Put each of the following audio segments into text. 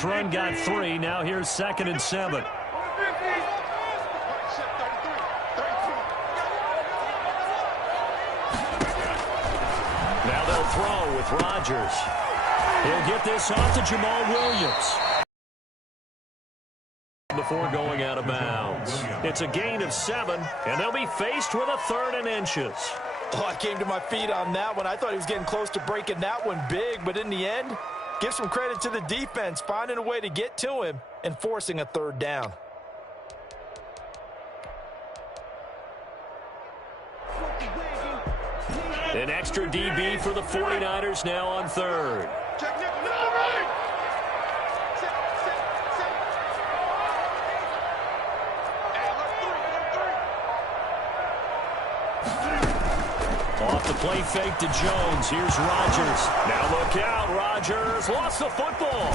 This run got 3. Now here's 2nd and 7. Now they'll throw with Rodgers. He'll get this off to Jamal Williams before going out of bounds. It's a gain of 7, and they'll be faced with a 3rd and inches. Oh, I came to my feet on that one. I thought he was getting close to breaking that one big, but in the end, give some credit to the defense, finding a way to get to him and forcing a 3rd down. An extra DB for the 49ers now on 3rd. Off the play fake to Jones. Here's Rodgers. Now look out. Rodgers lost the football.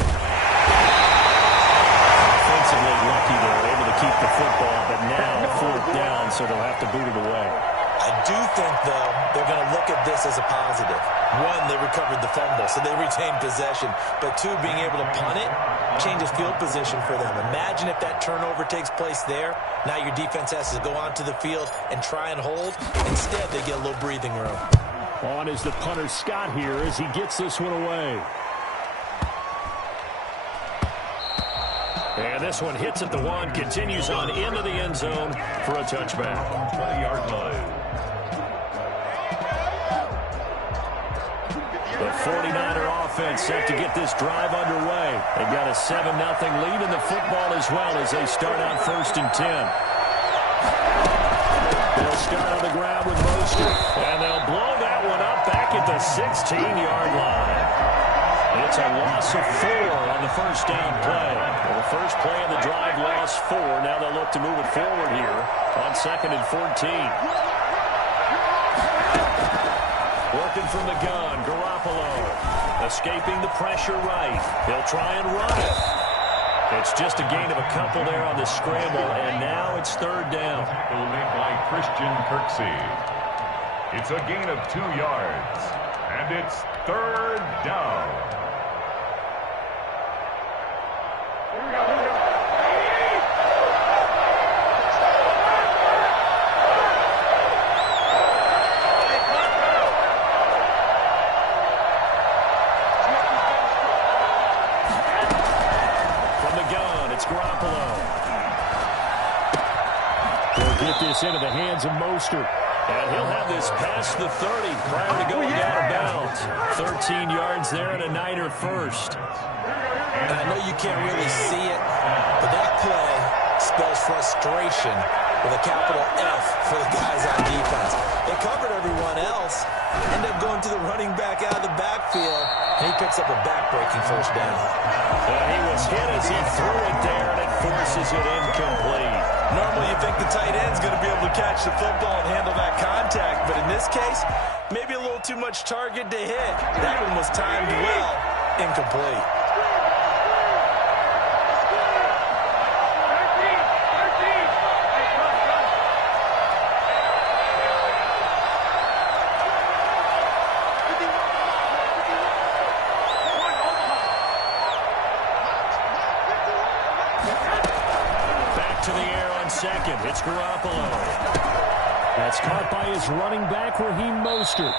Offensively lucky they're able to keep the football, but now 4th down, so they'll have to boot it away. I do think, though, they're going to look at this as a positive. 1, they recovered the fumble, so they retained possession. But 2, being able to punt it changes field position for them. Imagine if that turnover takes place there. Now your defense has to go onto the field and try and hold. Instead, they get a little breathing room. On is the punter Scott here as he gets this one away. And this one hits at the 1, continues on into the end zone for a touchback. 20-yard line. The 49er offense set to get this drive underway. They've got a 7-0 lead in the football as well as they start out 1st and 10. They'll start on the ground with Mostert, and they'll blow that one up back at the 16-yard line. It's a loss of 4 on the 1st down play. Well, the first play of the drive lost 4. Now they'll look to move it forward here on 2nd and 14. Working from the gun, Garoppolo. Escaping the pressure right. He'll try and run it. It's just a gain of a couple there on the scramble, and now it's 3rd down. Made by Christian Kirksey. It's a gain of 2 yards, and it's 3rd down. This into the hands of Mostert. And he'll have this past the 30 prior to going out of bounds. 13 yards there and a Niner first. And I know you can't really see it, but that play spells frustration with a capital F for the guys on defense. They covered everyone else, end up going to the running back out of the backfield, and he picks up a back-breaking 1st down. And he was hit as he threw it there, and it forces it incomplete. Normally you think the tight end's going to be able to catch the football and handle that contact, but in this case, maybe a little too much target to hit. That one was timed well, incomplete. It's Garoppolo. That's caught by his running back, Raheem Mostert.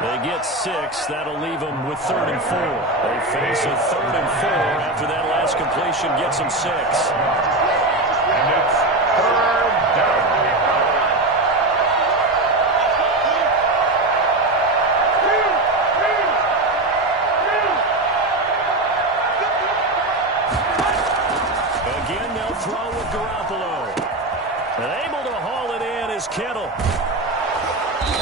They get 6. That'll leave them with 3rd and 4. They face a 3rd and 4 after that last completion gets them 6. And it's 3rd down. Again, they'll throw with Garoppolo. And able to haul it in is Kittle.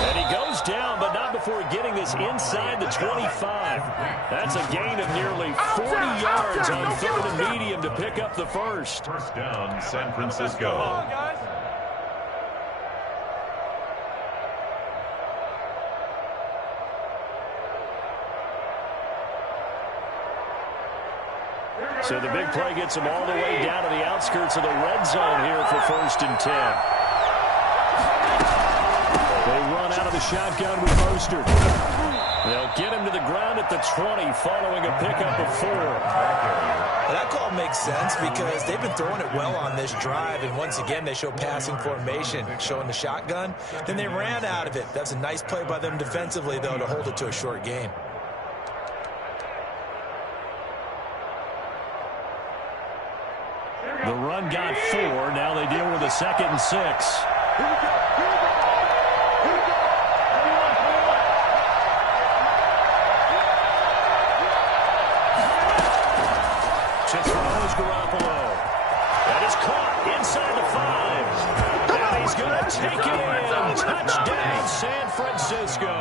And he goes down, but not before getting this inside the 25. That's a gain of nearly 40 yards on 3rd and medium to pick up the first. 1st down, San Francisco. So the big play gets them all the way down to the outskirts of the red zone here for 1st and 10. They run out of the shotgun with Mostert. They'll get him to the ground at the 20 following a pickup of 4. That makes sense because they've been throwing it well on this drive, and once again they show passing formation, showing the shotgun. Then they ran out of it. That's a nice play by them defensively, though, to hold it to a short game. The run got 4. Now they deal with a 2nd and 6. Garoppolo. That is caught inside the 5. And he's going to take it in. Touchdown, San Francisco.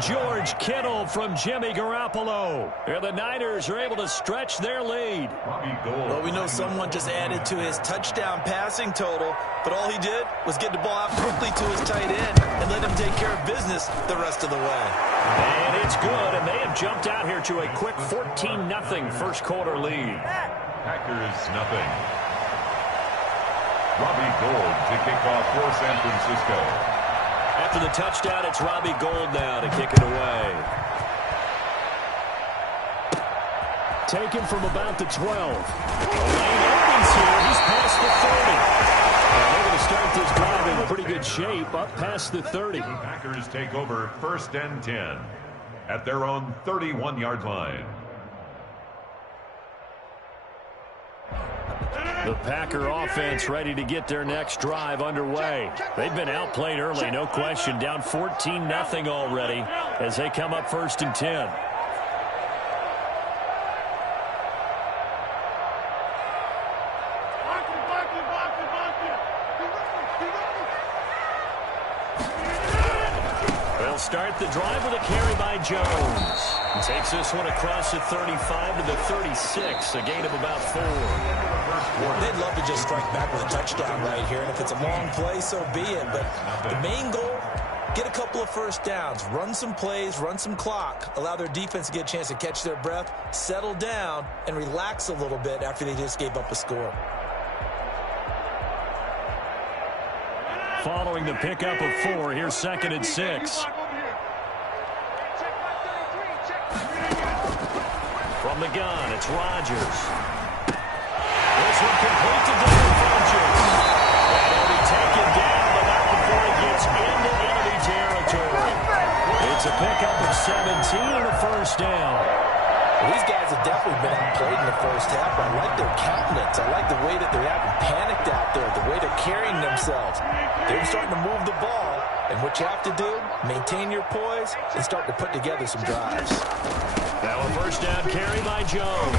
George Kittle from Jimmy Garoppolo. And the Niners are able to stretch their lead. Well, we know someone just added to his touchdown passing total, but all he did was get the ball out quickly to his tight end and let him take care of business the rest of the way. And it's good, and they have jumped out here to a quick 14-0 first quarter lead. Packers nothing. Robbie Gould to kick off for San Francisco. After the touchdown, it's Robbie Gould now to kick it away. Taken from about the 12. Lane opens here. He's past the 30. And they're going to start this drive in pretty good shape, up past the 30. Packers take over 1st and 10 at their own 31-yard line. The Packer offense ready to get their next drive underway. They've been outplayed early, no question. Down 14-0 already as they come up 1st and 10. They'll start the drive with a carry by Jones. He takes this one across the 35 to the 36, a gain of about 4. They'd love to just strike back with a touchdown right here, and if it's a long play, so be it. But the main goal, get a couple of first downs, run some plays, run some clock, allow their defense to get a chance to catch their breath, settle down, and relax a little bit after they just gave up a score. Following the pickup of 4, here's 2nd and 6. From the gun, it's Rodgers. This one complete to David Funches. And he'll be taken down, but not before he gets into enemy territory. It's a pickup of 17 and a 1st down. Well, these guys have definitely been outplayed in the first half. I like their countenance. I like the way that they're acting panicked out there, the way they're carrying themselves. They're starting to move the ball, and what you have to do, maintain your poise and start to put together some drives. Now a 1st down carry by Jones.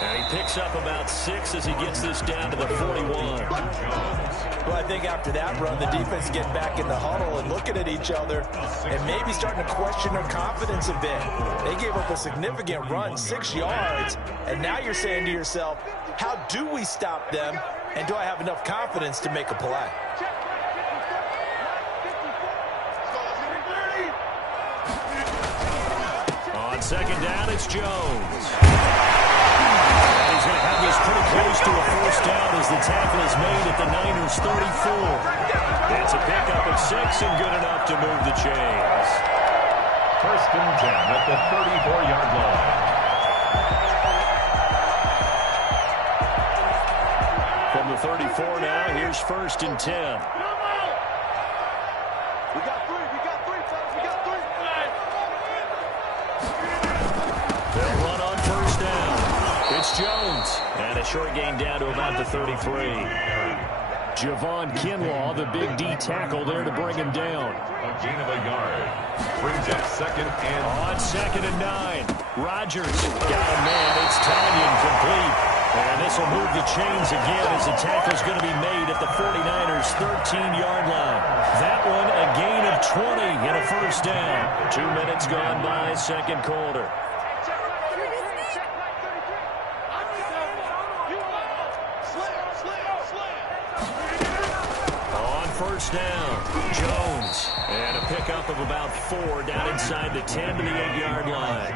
And he picks up about 6 as he gets this down to the 41. Well, I think after that run, the defense get back in the huddle and looking at each other and maybe starting to question their confidence a bit. They gave up a significant run, 6 yards, and now you're saying to yourself, how do we stop them, and do I have enough confidence to make a play? On 2nd down, it's Jones. And he's going to have this pretty close to a 1st down as the tackle is made at the Niners' 34. It's a pickup of 6 and good enough to move the chains. 1st and 10 at the 34-yard line. From the 34 now, here's 1st and 10. They'll run on 1st down. It's Jones. And a short gain down to about the 33. Javon Kinlaw, the big D tackle there to bring him down. A gain of a yard. Brings up 2nd and... On 2nd and 9. Rodgers got a man. It's Tanyan complete. And this will move the chains again as the tackle's going to be made at the 49ers' 13-yard line. That one a gain of 20 and a 1st down. 2 minutes gone by, 2nd quarter. On 1st down, Jones. And a pickup of about 4 down inside the 10 to the 8-yard line.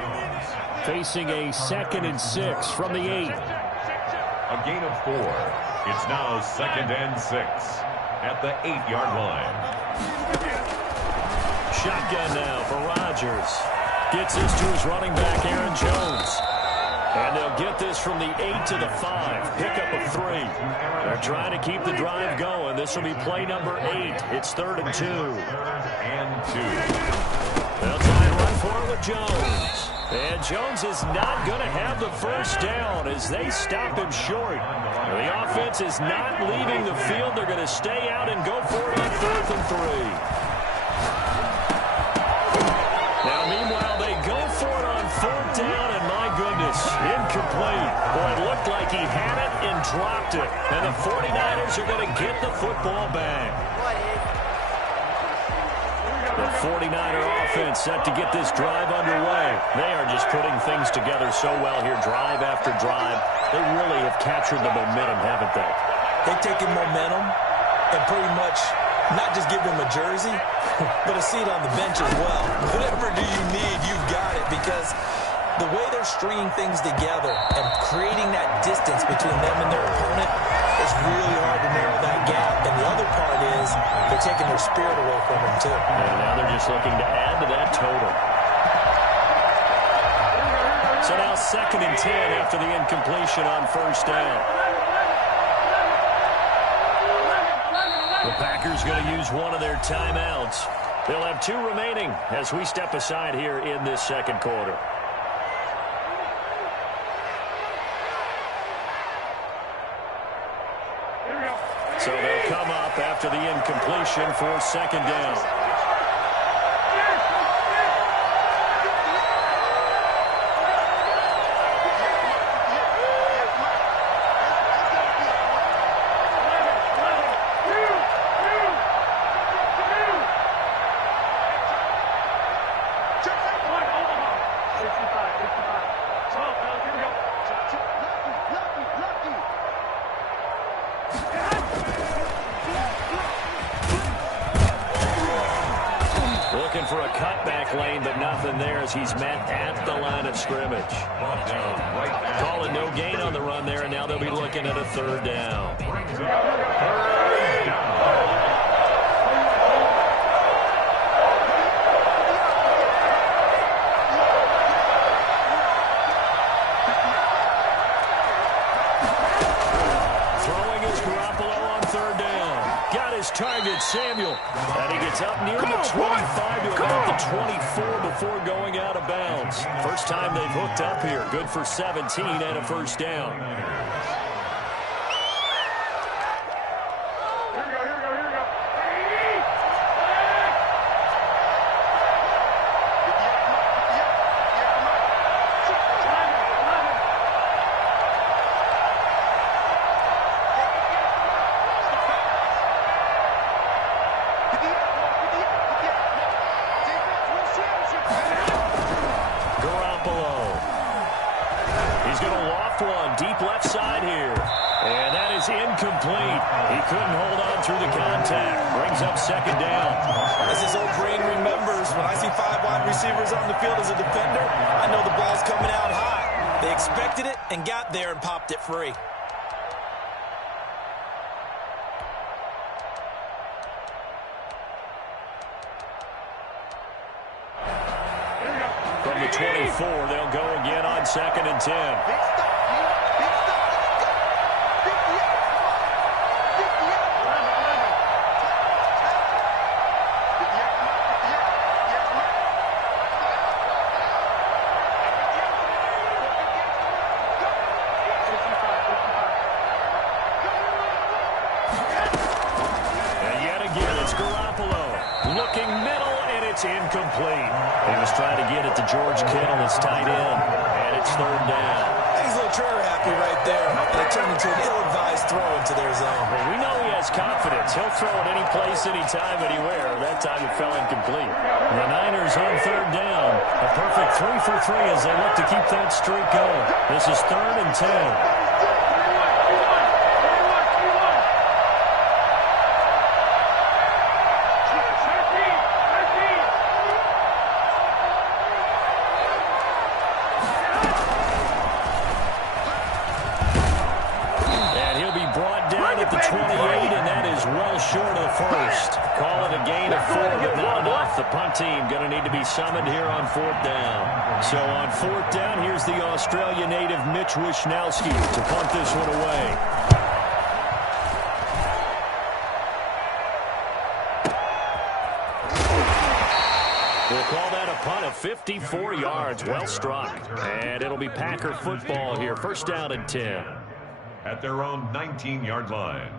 Facing a 2nd and 6 from the 8. A gain of 4. It's now 2nd and 6 at the 8-yard line. Shotgun now for Rodgers. Gets this to his running back, Aaron Jones. And they'll get this from the 8 to the 5. Pickup of 3. They're trying to keep the drive going. This will be play number 8. It's 3rd and 2. They'll try and run for it with Jones. And Jones is not going to have the first down as they stop him short. The offense is not leaving the field. They're going to stay out and go for it on 4th and 3. Now, meanwhile, they go for it on 4th down, and my goodness, incomplete. Boy, it looked like he had it and dropped it. And the 49ers are going to get the football back. The 49er offense set to get this drive underway. They are just putting things together so well here, drive after drive. They really have captured the momentum, haven't they? They've taken momentum and pretty much not just give them a jersey, but a seat on the bench as well. Whatever do you need, you've got it, because the way they're stringing things together and creating that distance between them and their opponent is really hard to narrow that gap. And the other part is they're taking their spirit away from them, too. And now they're just looking to add to that total. So now 2nd and 10 after the incompletion on 1st down. The Packers going to use one of their timeouts. They'll have 2 remaining as we step aside here in this 2nd quarter. So they'll come up after the incompletion for 2nd down. For a cutback lane, but nothing there as he's met at the line of scrimmage. Calling no gain on the run there, and now they'll be looking at a 3rd down. Throwing is Garoppolo on 3rd down. Got his target, Samuel. And he gets up near the 25 to about the 24 before going out of bounds. First time they've hooked up here. Good for 17 and a 1st down. Incomplete. He couldn't hold on through the contact. Brings up 2nd down. As his old brain remembers, when I see 5 wide receivers on the field as a defender, I know the ball's coming out high. They expected it and got there and popped it free. From the 24, they'll go again on 2nd and 10. Incomplete. He was trying to get it to George Kittle, his tight end, and it's 3rd down. He's a little trigger happy right there. And it turned into an ill-advised throw into their zone. Well, we know he has confidence. He'll throw it any place, anytime, anywhere. That time it fell incomplete. The Niners on 3rd down. A perfect 3 for 3 as they look to keep that streak going. This is 3rd and 10. short of the first. Call it a gain of 4, but not enough. The punt team going to need to be summoned here on 4th down. So on 4th down, here's the Australia native Mitch Wishnowski to punt this one away. We'll call that a punt of 54 yards. Well struck. And it'll be Packer football here. 1st down and 10. At their own 19-yard line.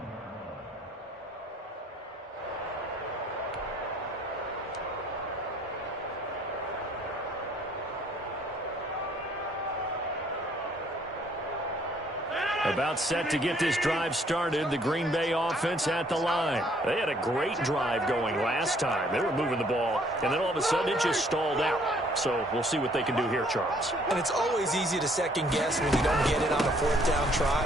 About set to get this drive started. The Green Bay offense at the line. They had a great drive going last time. They were moving the ball, and then all of a sudden it just stalled out. So we'll see what they can do here, Charles. And it's always easy to second guess when you don't get it on a 4th down try.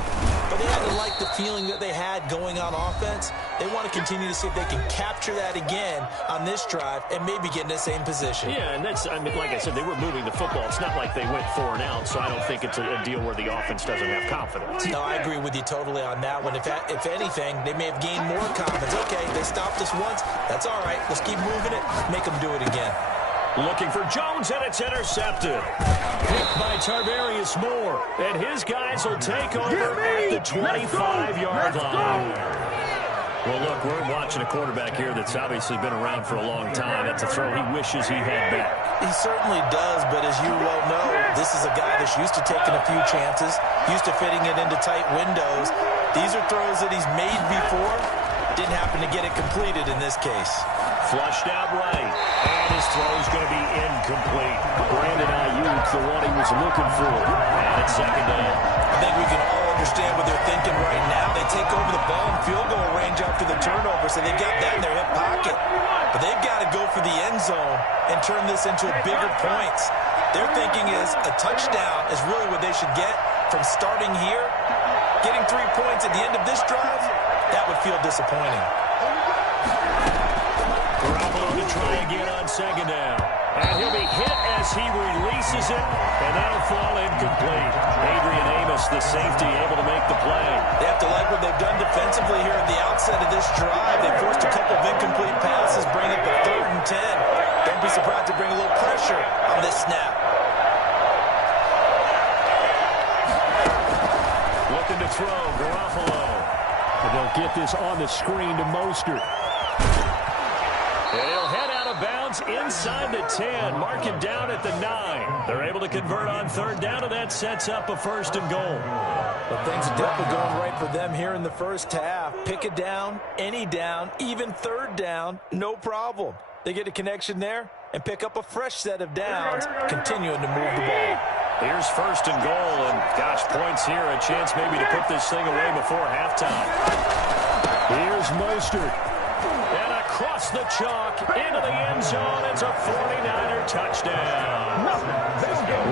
But they had to like the feeling that they had going on offense. They want to continue to see if they can capture that again on this drive and maybe get in the same position. Yeah, and that's, I mean, like I said, they were moving the football. It's not like they went 4 and out, so I don't think it's a deal where the offense doesn't have confidence. No, I agree with you totally on that one. If anything, they may have gained more confidence. Okay, they stopped us once. That's all right. Let's keep moving it. Make them do it again. Looking for Jones, and it's intercepted. Picked by Tarvarius Moore. And his guys will take over at the 25-yard line. Well, look, we're watching a quarterback here that's obviously been around for a long time. That's a throw he wishes he had back. He certainly does, but as you well know, this is a guy that's used to taking a few chances, used to fitting it into tight windows. These are throws that he's made before. Didn't happen to get it completed in this case. Flushed out right, and his throw is going to be incomplete. Brandon Ayuk, the one he was looking for, and it's 2nd down. I think we can all understand what they're thinking right now. They take over the ball in field goal range after the turnover, so they've got that in their hip pocket. But they've got to go for the end zone and turn this into bigger points. Their thinking is a touchdown is really what they should get from starting here. Getting 3 points at the end of this drive, that would feel disappointing. Garoppolo to try again on 2nd down. And he'll be hit as he releases it, and that'll fall incomplete. Adrian Amos, the safety, able to make the play. They have to like what they've done defensively here at the outset of this drive. They forced a couple of incomplete passes, bring up a 3rd and 10. Don't be surprised to bring a little pressure on this snap. Looking to throw, Garoppolo. And they'll get this on the screen to Mostert. He'll head out of bounds inside the 10. Mark him down at the 9. They're able to convert on 3rd down, and that sets up a 1st and goal. But things are definitely going right for them here in the first half. Pick a down, any down, even 3rd down, no problem. They get a connection there and pick up a fresh set of downs, continuing to move the ball. Here's 1st and goal, and gosh, points here, a chance maybe to put this thing away before halftime. Here's Mostert. And across the chalk into the end zone. It's a 49er touchdown.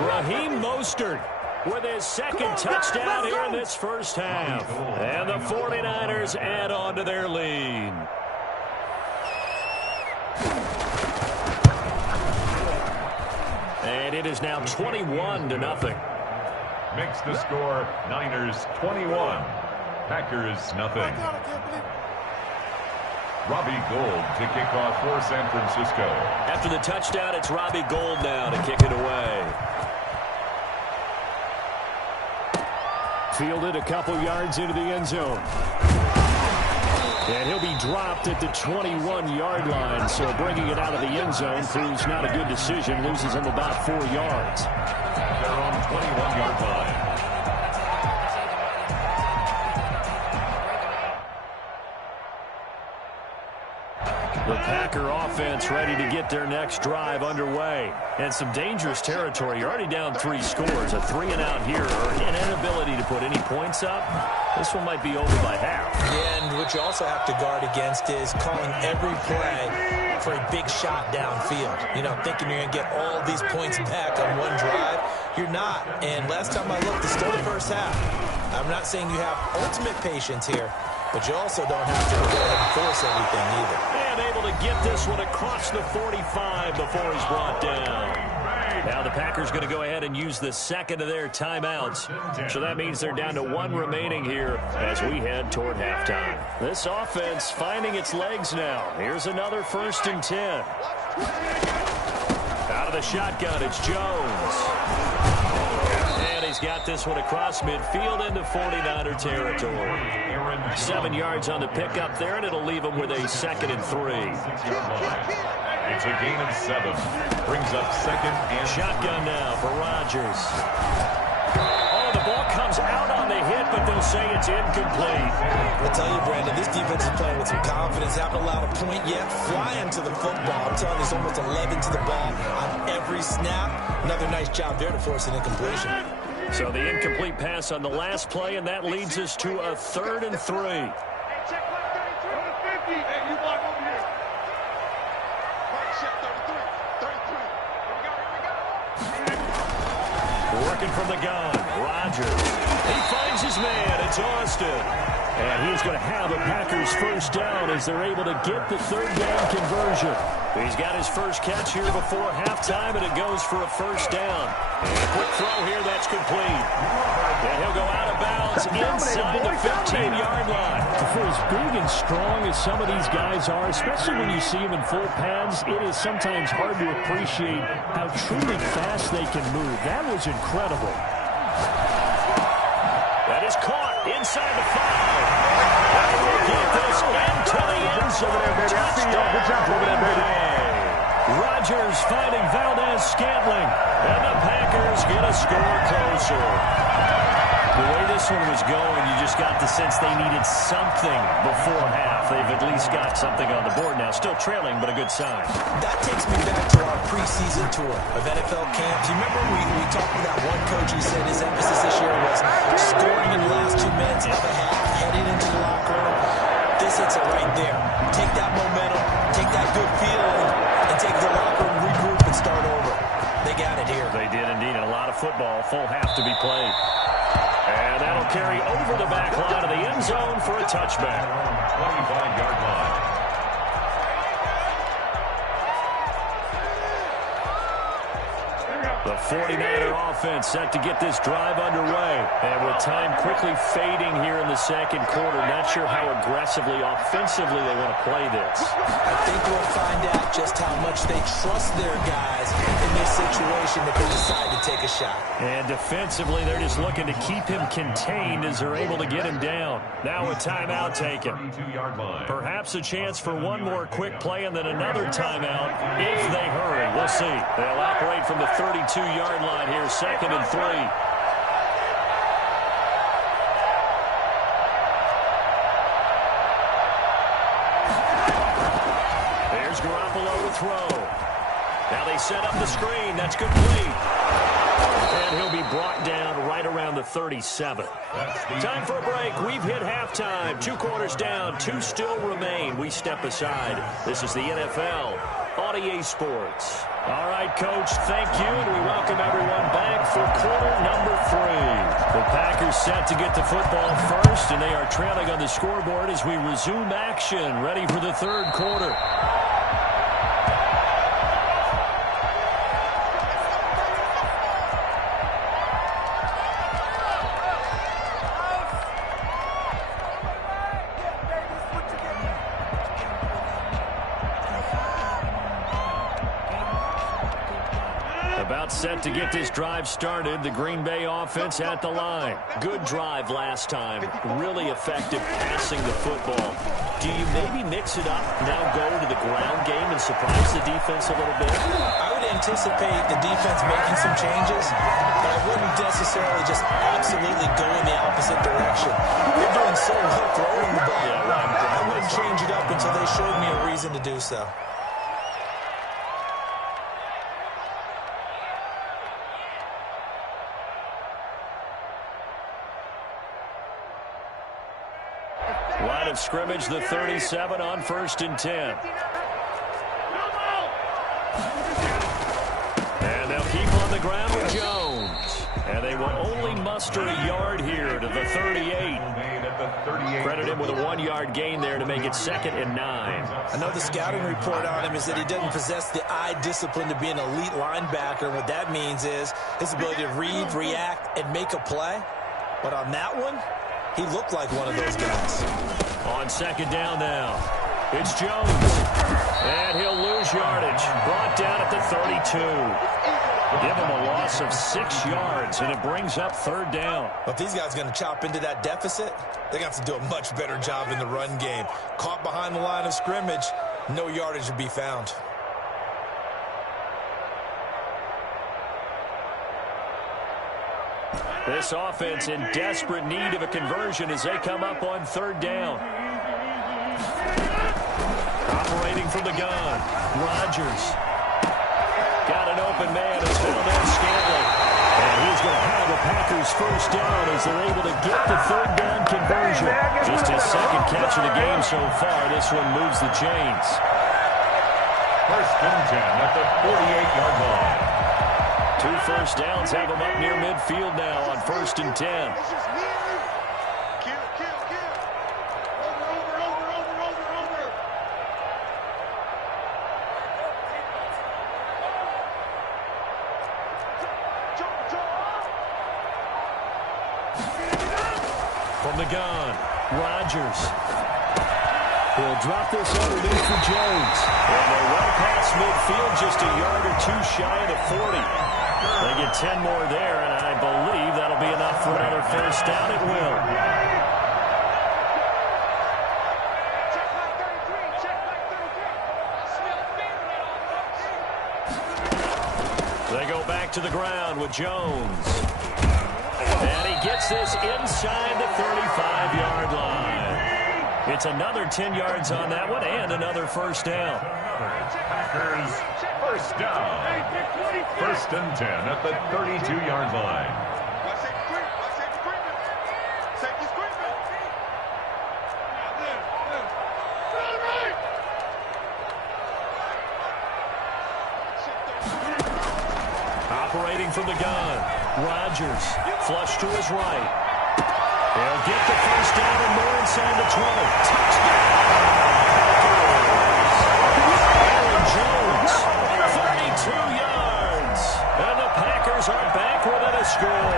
Raheem Mostert with his 2nd touchdown here in this first half. And the 49ers add on to their lead. And it is now 21-0. Makes the score Niners 21, Packers nothing. Robbie Gould to kick off for San Francisco. After the touchdown, it's Robbie Gould now to kick it away. Fielded a couple yards into the end zone. And he'll be dropped at the 21-yard line, so bringing it out of the end zone proves not a good decision. Loses him about 4 yards. They're on 21-yard line. The Packer offense ready to get their next drive underway. And some dangerous territory. You're already down 3 scores. A 3-and-out here, or an inability to put any points up. This one might be over by half. Yeah, and what you also have to guard against is calling every play for a big shot downfield. You know, thinking you're going to get all these points back on one drive. You're not. And last time I looked, it's still the first half. I'm not saying you have ultimate patience here, but you also don't have to go ahead and force everything either. And able to get this one across the 45 before he's brought down. Now the Packers going to go ahead and use the second of their timeouts. So that means they're down to one remaining here as we head toward halftime. This offense finding its legs now. Here's another 1st and 10. Out of the shotgun, it's Jones. And he's got this one across midfield into 49er territory. 7 yards on the pickup there, and it'll leave him with a 2nd and 3. It's a gain of 7. Brings up 2nd and shotgun now for Rodgers. Oh, the ball comes out on the hit, but they'll say it's incomplete. I tell you, Brandon, this defense is playing with some confidence. Haven't allowed a point yet. Flying to the football. I'm telling you, there's almost 11 to the ball on every snap. Another nice job there to force an incompletion. So the incomplete pass on the last play, and that leads us to a 3rd and 3. Working from the gun, Rodgers. He finds his man. It's Austin. And he's going to have a Packers 1st down as they're able to get the 3rd down conversion. He's got his first catch here before halftime, and it goes for a 1st down. And a quick throw here, that's complete. And he'll go out of bounds inside the 15-yard line. For as big and strong as some of these guys are, especially when you see them in full pads, it is sometimes hard to appreciate how truly fast they can move. That was incredible. That is caught inside the 5. And we'll get this into the end zone. Touchdown. Rodgers finding Valdez-Scantling. And the Packers get a score closer. The way this one was going, you just got the sense they needed something before half. They've at least got something on the board now. Still trailing, but a good sign. That takes me back to our preseason tour of NFL camps. You remember we talked with that one coach who said his emphasis this year was scoring in the last 2 minutes of the half, heading into the locker room. This hits it right there. Take that momentum, take that good feeling, and take the locker room, regroup, and start over. They got it here. They did indeed. A lot of football, full half to be played. And that'll carry over the back line of the end zone for a touchback. 25-yard line. The 49er offense set to get this drive underway. And with time quickly fading here in the second quarter, not sure how aggressively, offensively they want to play this. I think we'll find out just how much they trust their guys in this situation if they decide to take a shot. And defensively, they're just looking to keep him contained as they're able to get him down. Now a timeout taken. 32-yard line. Perhaps a chance for one more quick play and then another timeout if they hurry. We'll see. They'll operate from the 32-yard line here, 2nd and 3. There's Garoppolo to throw. Now they set up the screen. That's complete. And he'll be brought down right around the 37. Time for a break. We've hit halftime. 2 quarters down. 2 still remain. We step aside. This is the NFL on EA Sports. All right, Coach, thank you, and we welcome everyone back for quarter number 3. The Packers set to get the football first, and they are trailing on the scoreboard as we resume action, ready for the 3rd quarter. Set to get this drive started. The Green Bay offense at the line. Good drive last time. Really effective passing the football. Do you maybe mix it up, now go to the ground game and surprise the defense a little bit? I would anticipate the defense making some changes, but I wouldn't necessarily just absolutely go in the opposite direction. They're doing so well throwing the ball. Yeah, right. I wouldn't change it up until they showed me a reason to do so. Line of scrimmage, the 37 on 1st and 10. And they'll keep on the ground with Jones. And they will only muster a yard here to the 38. the 38. Credit him with a 1-yard gain there to make it 2nd and 9. I know the scouting report on him is that he doesn't possess the eye discipline to be an elite linebacker. And what that means is his ability to read, react, and make a play. But on that one, he looked like one of those guys. On 2nd down now, it's Jones. And he'll lose yardage. Brought down at the 32. Give him a loss of 6 yards, and it brings up 3rd down. But if these guys are going to chop into that deficit, they're going to have to do a much better job in the run game. Caught behind the line of scrimmage, no yardage to be found. This offense in desperate need of a conversion as they come up on 3rd down. Operating from the gun, Rodgers. Got an open man. It's Valdez-Scantling. And he's going to have the Packers first down as they're able to get the 3rd down conversion. Just his 2nd catch of the game so far. This one moves the chains. 1st and 10 at the 48-yard line. 2 first downs have them up near midfield now on 1st and 10. From the gun, Rodgers. He'll drop this underneath for Jones. And they're well past midfield, just a yard or 2 shy of the 40. They get 10 more there, and I believe that'll be enough for another first down. It will. They go back to the ground with Jones. And he gets this inside the 35-yard line. It's another 10 yards on that one and another first down. Packers first down. 1st and 10 at the 32-yard line. Operating from the gun, Rodgers, flush to his right. They'll get the first down and more inside the 20. Touchdown! Aaron Jones, 32 yards. And the Packers are back within a score.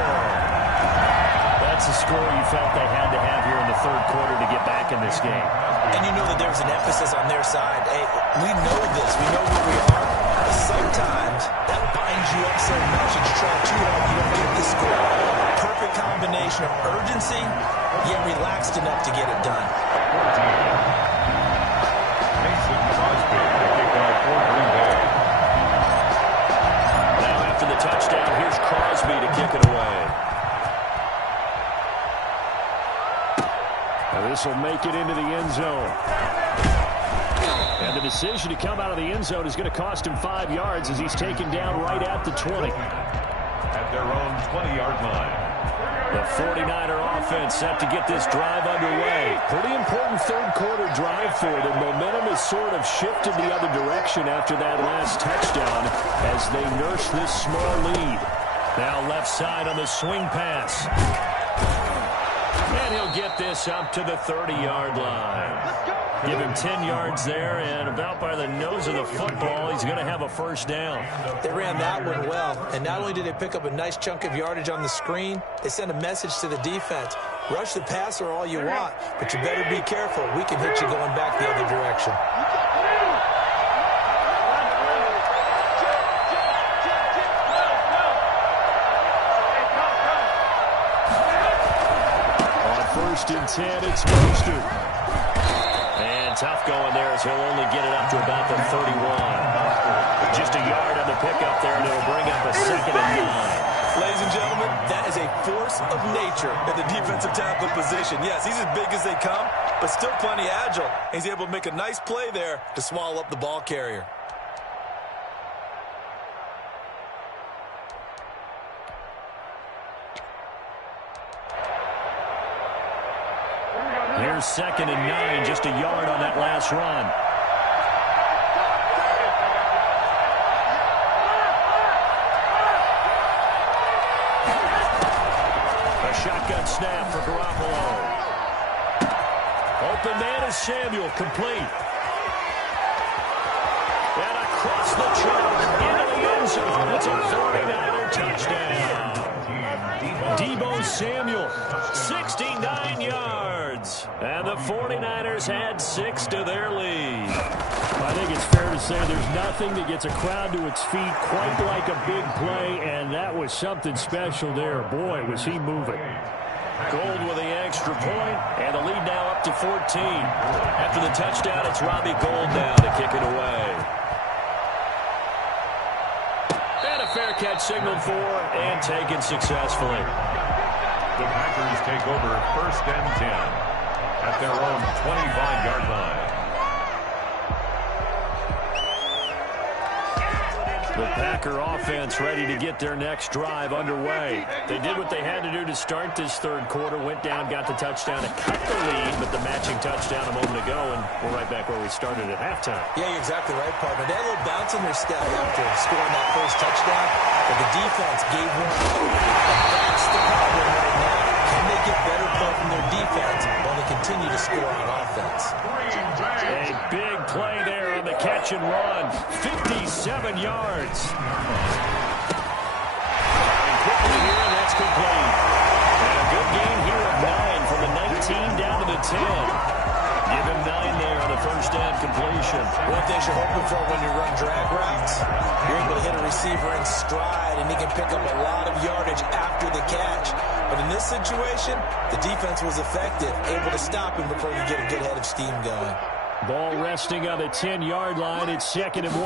That's the score you felt they had to have here in the 3rd quarter to get back in this game. And you know that there's an emphasis on their side. Hey, we know this. We know where we are. But sometimes that binds you up so much that you try too hard, you don't get the score. Perfect combination of urgency, yet relaxed enough to get it done. Mason Crosby, the kickoff for Green Bay. Now after the touchdown, here's Crosby to kick it away. Now this will make it into the end zone. And the decision to come out of the end zone is going to cost him 5 yards as he's taken down right at the 20. At their own 20-yard line. The 49er offense set to get this drive underway. Pretty important 3rd quarter drive for them. Momentum has sort of shifted the other direction after that last touchdown as they nurse this small lead. Now left side on the swing pass. And he'll get this up to the 30-yard line. Give him 10 yards there, and about by the nose of the football, he's going to have a first down. They ran that one well, and not only did they pick up a nice chunk of yardage on the screen, they sent a message to the defense. Rush the passer all you want, but you better be careful. We can hit you going back the other direction. On 1st and 10, it's Mostert. And tough going there as he'll only get it up to about the 31. Just a yard on the pickup there, and it'll bring up a 2nd and 9. Ladies and gentlemen, that is a force of nature at the defensive tackle position. Yes, he's as big as they come, but still plenty agile. He's able to make a nice play there to swallow up the ball carrier. Here's 2nd and 9, just a yard on that last run. A shotgun snap for Garoppolo. open man is Samuel, complete. And across the chalk into the end zone. It's a 49er touchdown. Deebo Samuel, 69 yards. And the 49ers add 6 to their lead. I think it's fair to say there's nothing that gets a crowd to its feet quite like a big play, and that was something special there. Boy, was he moving. Gold with the extra point, and the lead now up to 14. After the touchdown, it's Robbie Gould now to kick it away. And a fair catch signaled for and taken successfully. The Packers take over 1st and 10 at their own 25-yard line. The Packer offense ready to get their next drive underway. They did what they had to do to start this third quarter, went down, got the touchdown to cut the lead, but the matching touchdown a moment ago, and we're right back where we started at halftime. Yeah, you're exactly right, partner. They had a little bounce in their step after scoring that first touchdown, but the defense gave one. That's the problem right now. Can they get better play from their defense while they continue to score on offense? A big play there on the catch and run. 57 yards. And quickly here, and that's complete. And a good gain here of 9 from the 19 down to the 10. Give him 9 there on the first down completion. One thing you're hoping for when you run drag routes, you're able to hit a receiver in stride, and he can pick up a lot of yardage after the catch. But in this situation, the defense was effective, able to stop him before he could get a good head of steam going. Ball resting on the 10-yard line. It's 2nd and 1.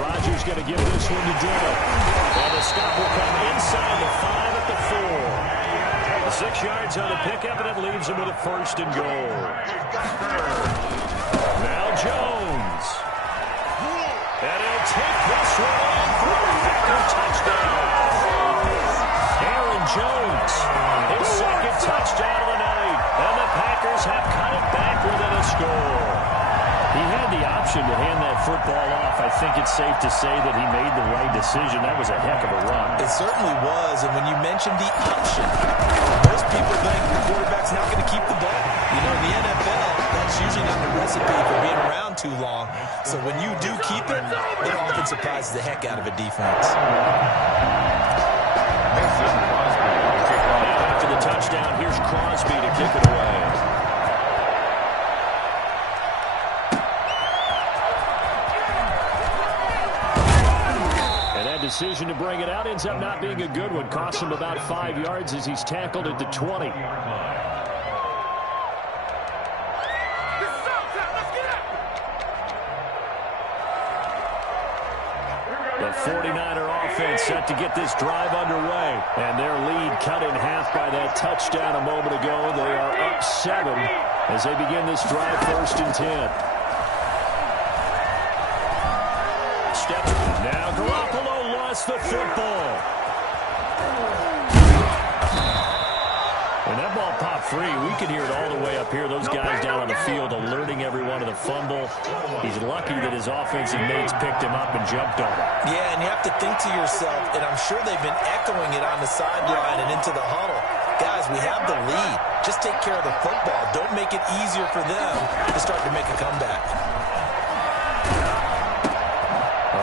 Rodgers going to give this one to Dillon. And the stop will come inside the 5 at the 4. 6 yards on the pickup, and it leaves him with a 1st and goal. Now Jones. And he'll take this one in for a Packer touchdown. Aaron Jones, his 2nd touchdown of the night. And the Packers have cut it back within a score. He had the option to hand that football off. I think it's safe to say that he made the right decision. That was a heck of a run. It certainly was, and when you mentioned the option, most people think the quarterback's not going to keep the ball. You know, in the NFL, that's usually not the recipe for being around too long. So when you do keep it, it often surprises the heck out of a defense. After the touchdown, here's Crosby to kick it away. Decision to bring it out ends up not being a good one. Costs him about 5 yards as he's tackled at the 20. The 49er offense set to get this drive underway. And their lead cut in half by that touchdown a moment ago. They are up 7 as they begin this drive 1st and 10. Now Garoppolo lost the football. And that ball popped free. We could hear it all the way up here. Those guys down on the field alerting everyone of the fumble. He's lucky that his offensive mates picked him up and jumped on him. Yeah, and you have to think to yourself, and I'm sure they've been echoing it on the sideline and into the huddle. Guys, we have the lead. Just take care of the football. Don't make it easier for them to start to make a comeback.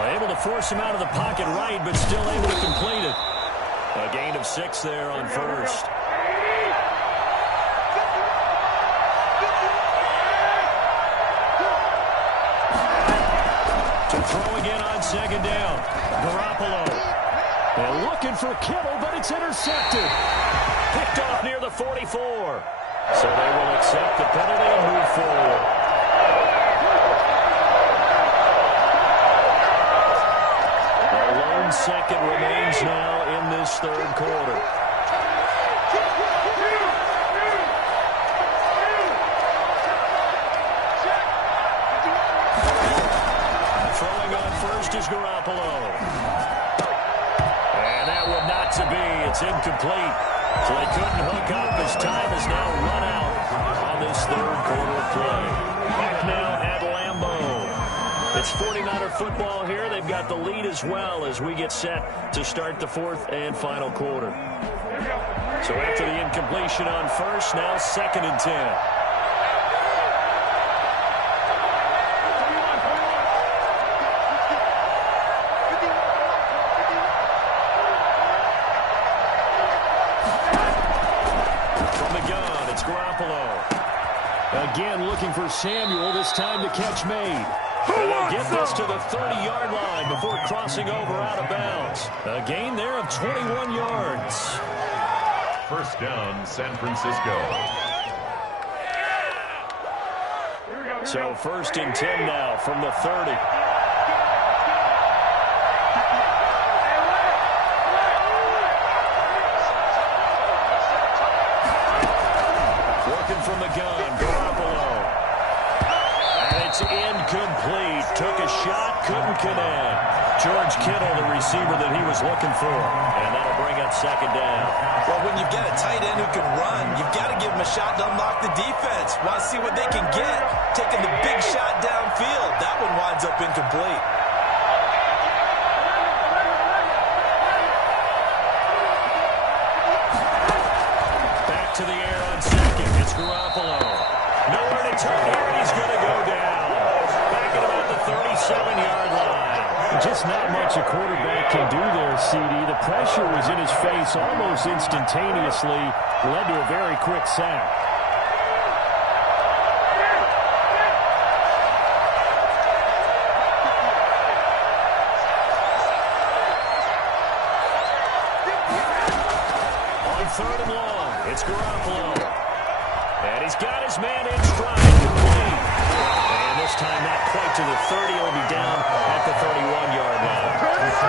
Able to force him out of the pocket right, but still able to complete it. A gain of 6 there on 1st. To throw again on 2nd down. Garoppolo. They're looking for Kittle, but it's intercepted. Picked off near the 44. So they will accept the penalty and move forward. Second remains now in this third quarter. Throwing on 1st is Garoppolo. And that one not to be. It's incomplete. So they couldn't hook up as time has now run out on this third quarter of play. Back now at Lambeau. It's 49er football here. They've got the lead as well as we get set to start the 4th and final quarter. So after the incompletion on 1st, now 2nd and 10. Again, looking for Samuel, this time the catch made. And they'll get this to the 30-yard line before crossing over out of bounds. A gain there of 21 yards. First down, San Francisco. So 1st and 10 now from the 30. Working from the gun, Garoppolo. And it's incomplete. Took a shot, couldn't connect. George Kittle, the receiver that he was looking for. And that'll bring up 2nd down. Well, when you've got a tight end who can run, you've got to give him a shot to unlock the defense. Want to see what they can get. Taking the big shot downfield. That one winds up incomplete. Back to the air on 2nd. It's Garoppolo. Nowhere to turn here, and he's going to go down. Back at about the 37-yard line. Just not much a quarterback can do there, CD. The pressure was in his face almost instantaneously. Led to a very quick sack. On 3rd and long, it's Garoppolo. And he's got his man in stride. Complete. And this time not quite to the 30. He'll be down at the 31-yard line.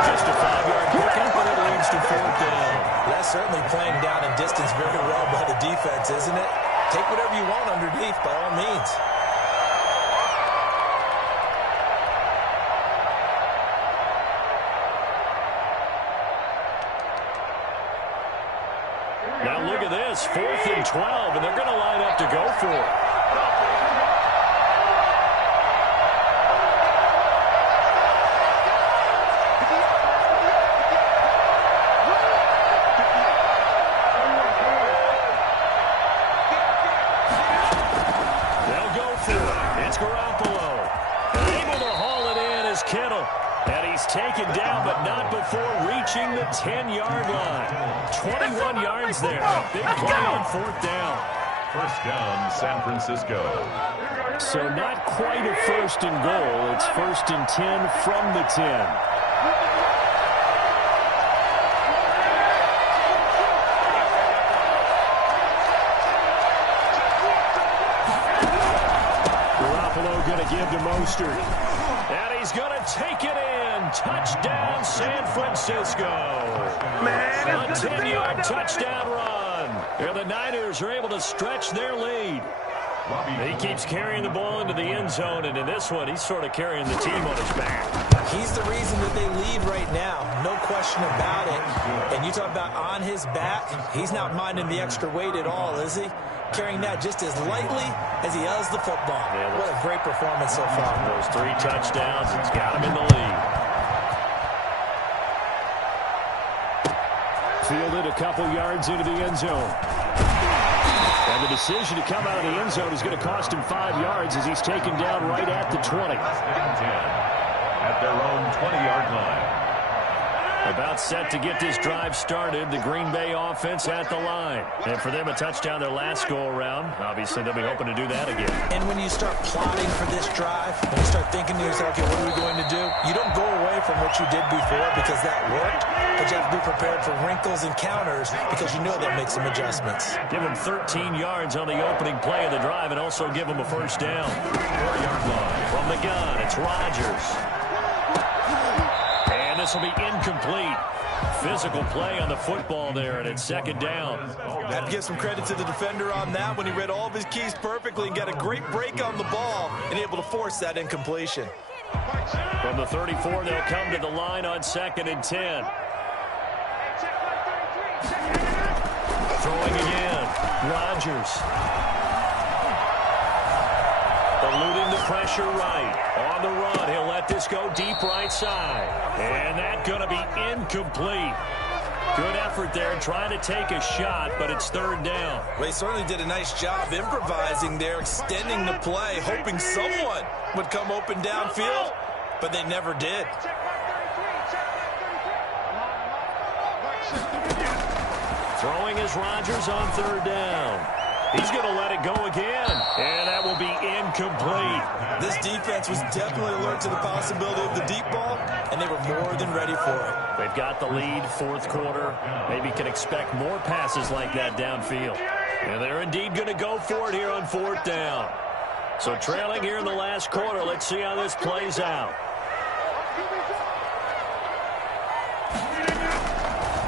Just a 5-yard pickup, but it leads to 4th down. That's certainly playing down in distance very well by the defense, isn't it? Take whatever you want underneath, by all means. Now look at this, 4th and 12, and they're going to line up to go for it. They'll go for it. It's Garoppolo. Able to haul it in is Kittle. And he's taken down, but not before reaching the 10-yard line. 21 yards there. Big play on 4th down. First down, San Francisco. So not quite a 1st and goal. It's 1st and 10 from the 10. Garoppolo going to give to Mostert. And he's going to take it in. Touchdown, San Francisco. A 10-yard touchdown run. And the Niners are able to stretch their lead. He keeps carrying the ball into the end zone, and in this one, he's sort of carrying the team on his back. He's the reason that they lead right now. No question about it. And you talk about on his back, he's not minding the extra weight at all, is he? Carrying that just as lightly as he does the football. Yeah, what a great performance so far. Those 3 touchdowns, it's got him in the lead. Fielded a couple yards into the end zone. And the decision to come out of the end zone is going to cost him 5 yards as he's taken down right at the 20. At their own 20-yard line. About set to get this drive started. The Green Bay offense at the line. And for them, a touchdown their last go-around. Obviously, they'll be hoping to do that again. And when you start plotting for this drive, when you start thinking to yourself, okay, what are we going to do? You don't go away from what you did before because that worked. But you have to be prepared for wrinkles and counters because you know they'll make some adjustments. Give them 13 yards on the opening play of the drive and also give them a 1st down. 4-yard line. From the gun, it's Rodgers. And this will be incomplete. Physical play on the football there, and it's 2nd down. I have to give some credit to the defender on that when he read all of his keys perfectly and got a great break on the ball and able to force that incompletion. From the 34, they'll come to the line on 2nd and 10. Throwing again. Rodgers. Eluding the pressure right. On the run, he'll let this go deep right side. And that's going to be incomplete. Good effort there trying to take a shot, but it's 3rd down. Well, he certainly did a nice job improvising there, extending the play, hoping someone would come open downfield, but they never did. Throwing is Rodgers on 3rd down. He's going to let it go again, and that will be incomplete. This defense was definitely alert to the possibility of the deep ball, and they were more than ready for it. They've got the lead, fourth quarter. Maybe can expect more passes like that downfield. And they're indeed going to go for it here on fourth down. So trailing here in the last quarter, let's see how this plays out.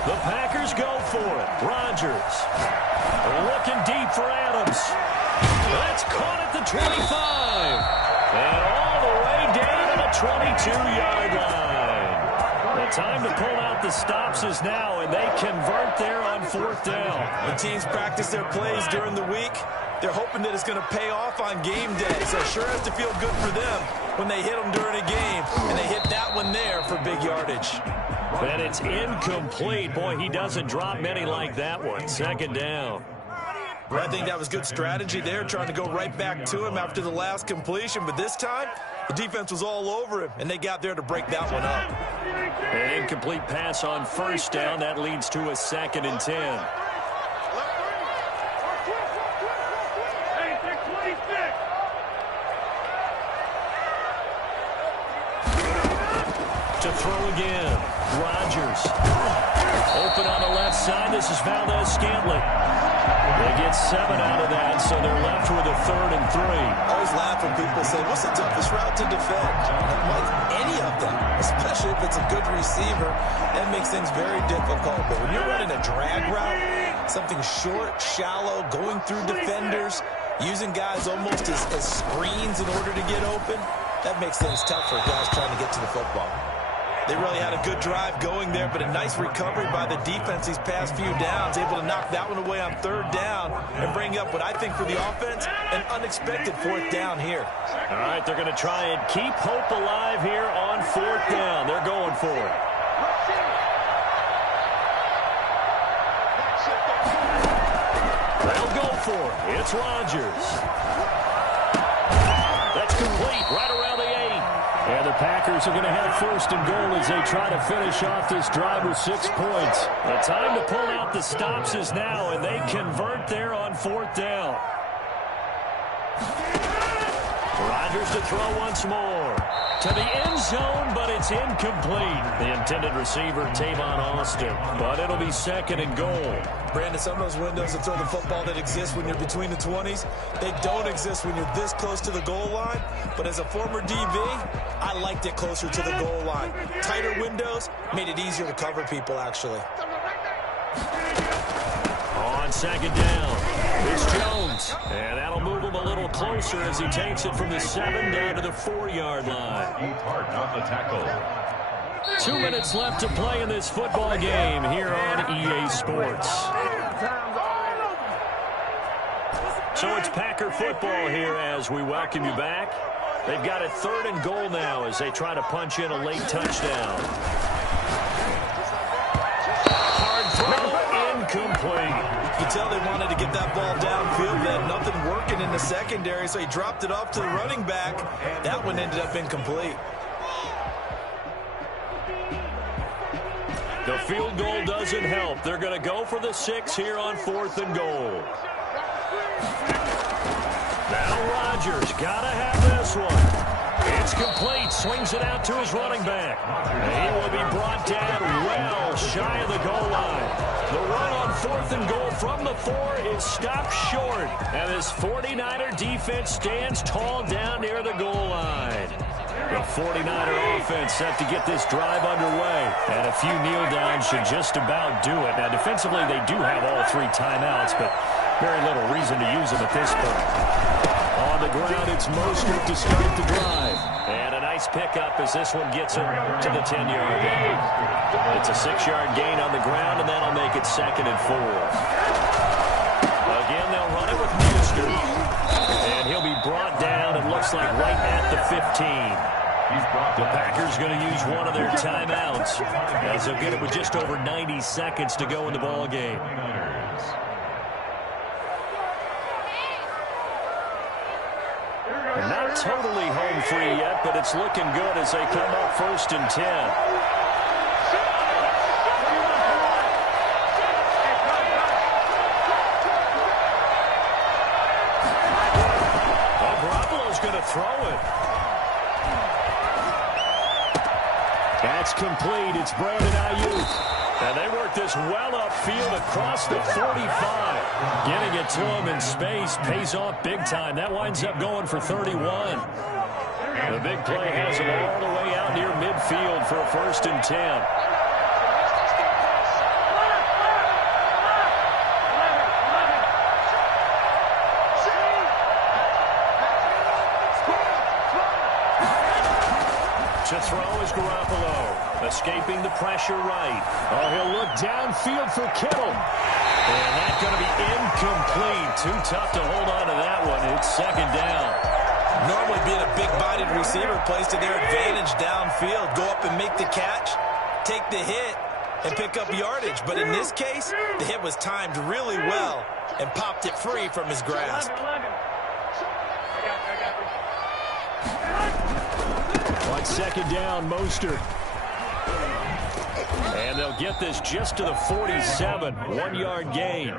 The Packers go for it. Rodgers looking deep for Adams. That's caught at the 25. And all the way down to the 22-yard line. The time to pull out the stops is now, and they convert there on fourth down. When teams practice their plays during the week, they're hoping that it's going to pay off on game day. So it sure has to feel good for them when they hit them during a game, and they hit that one there for big yardage. And it's incomplete. Boy, he doesn't drop many like that one. Second down. Well, I think that was good strategy there, trying to go right back to him after the last completion. But this time, the defense was all over him, and they got there to break that one up. An incomplete pass on first down. That leads to a 2nd and 10. To throw again. Rodgers. Open on the left side. This is Valdez-Scantling. They get 7 out of that, so they're left with a 3rd and 3. I always laugh when people say, what's the toughest route to defend? Like any of them, especially if it's a good receiver, that makes things very difficult. But when you're running a drag route, something short, shallow, going through defenders, using guys almost as screens in order to get open, that makes things tough for guys trying to get to the football. They really had a good drive going there, but a nice recovery by the defense these past few downs, able to knock that one away on 3rd down and bring up what I think for the offense, an unexpected 4th down here. All right, they're going to try and keep hope alive here on 4th down. They're going for it. They'll go for it. It's Rodgers. That's complete right around the 8. And the Packers are going to have 1st and goal as they try to finish off this drive with 6 points. The time to pull out the stops is now, and they convert there on 4th down. Rodgers to throw once more. To the end zone, but it's incomplete. The intended receiver, Tavon Austin. But it'll be 2nd and goal. Brandon, some of those windows to throw the football that exist when you're between the 20s, they don't exist when you're this close to the goal line. But as a former DB, I liked it closer to the goal line. Tighter windows made it easier to cover people, actually. On 2nd down, it's Jones. And that'll move him a little closer as he takes it from the 7 down to the 4-yard line. Part on the tackle. 2 minutes left to play in this football game here on EA Sports. So it's Packer football here as we welcome you back. They've got a 3rd and goal now as they try to punch in a late touchdown. Hard throw, incomplete. You tell they wanted to get that ball downfield. They had nothing working in the secondary, so he dropped it off to the running back. That one ended up incomplete. The field goal doesn't help. They're going to go for the 6 here on 4th and goal. Now Rodgers got to have this one. It's complete. Swings it out to his running back. He will be brought down well shy of the goal line. The run on 4th and goal from the 4 is stopped short. And this 49er defense stands tall down near the goal line. The 49er offense set to get this drive underway. And a few kneel downs should just about do it. Now, defensively, they do have all 3 timeouts, but very little reason to use them at this point. On the ground, it's Mostert to start the drive. And a nice pickup as this one gets him to the 10-yard line. It's a 6-yard gain on the ground, and that'll make it 2nd and 4. Again, they'll run it with Mostert. And he'll be brought down, it looks like right at the 15. The Packers going to use one of their timeouts as they'll get it with just over 90 seconds to go in the ball game. Not totally home free yet, but it's looking good as they come up 1st and 10. going to throw it. That's complete. It's Brandon Ayuk. And they work this well upfield across the 45. Getting it to him in space pays off big time. That winds up going for 31. The big play has him all the way out near midfield for a 1st and 10. To throw is Garoppolo, escaping the pressure right. Oh, he'll look downfield for Kittle. And that's going to be incomplete. Too tough to hold on to that one. It's 2nd down. Normally being a big-bodied receiver plays to their advantage downfield. Go up and make the catch, take the hit, and pick up yardage. But in this case, the hit was timed really well and popped it free from his grasp. On 2nd down, Mostert. And they'll get this just to the 47. 1-yard gain.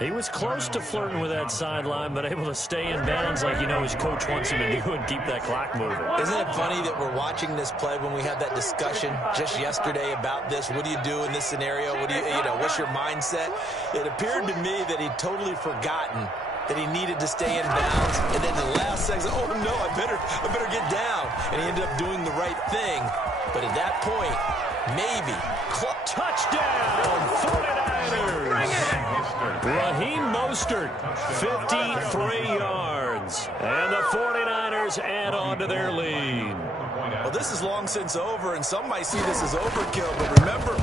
He was close to flirting with that sideline, but able to stay in bounds like you know his coach wants him to do and keep that clock moving. Isn't it funny that we're watching this play when we had that discussion just yesterday about this? What do you do in this scenario? What do you know, what's your mindset? It appeared to me that he'd totally forgotten that he needed to stay in bounds, and then the last second, oh no, I better get down. And he ended up doing the right thing. But at that point, maybe. Touchdown, 49ers. Raheem Mostert, 53 yards. And the 49ers add on to their lead. Well, this is long since over, and some might see this as overkill. But remember,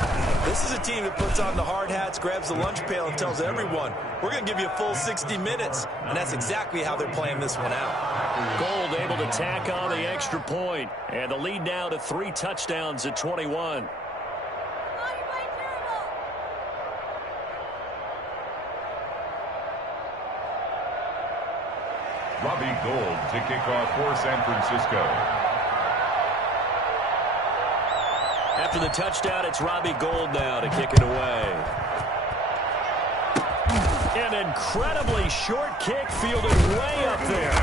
this is a team that puts on the hard hats, grabs the lunch pail, and tells everyone, we're going to give you a full 60 minutes. And that's exactly how they're playing this one out. Gold able to tack on the extra point. And the lead now to 3 touchdowns at 21. Robbie Gould to kick off for San Francisco. After the touchdown, it's Robbie Gould now to kick it away. An incredibly short kick fielded way up there.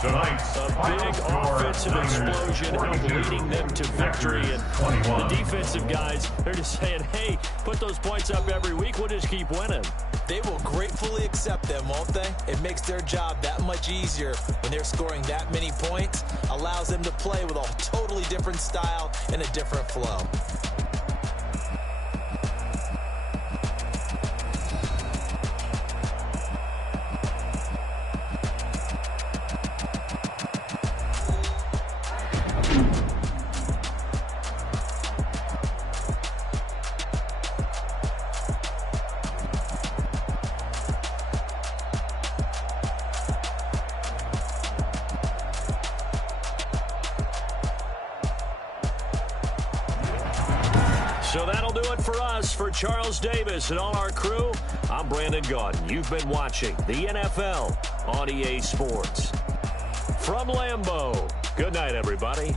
Tonight's A big offensive explosion leading them to victory. And the defensive guys, they're just saying, hey, put those points up every week. We'll just keep winning. They will gratefully accept them, won't they? It makes their job that much easier when they're scoring that many points. Allows them to play with a totally different style and a different flow. So that'll do it for us. For Charles Davis and all our crew, I'm Brandon Gaudin. You've been watching the NFL on EA Sports. From Lambeau, good night, everybody.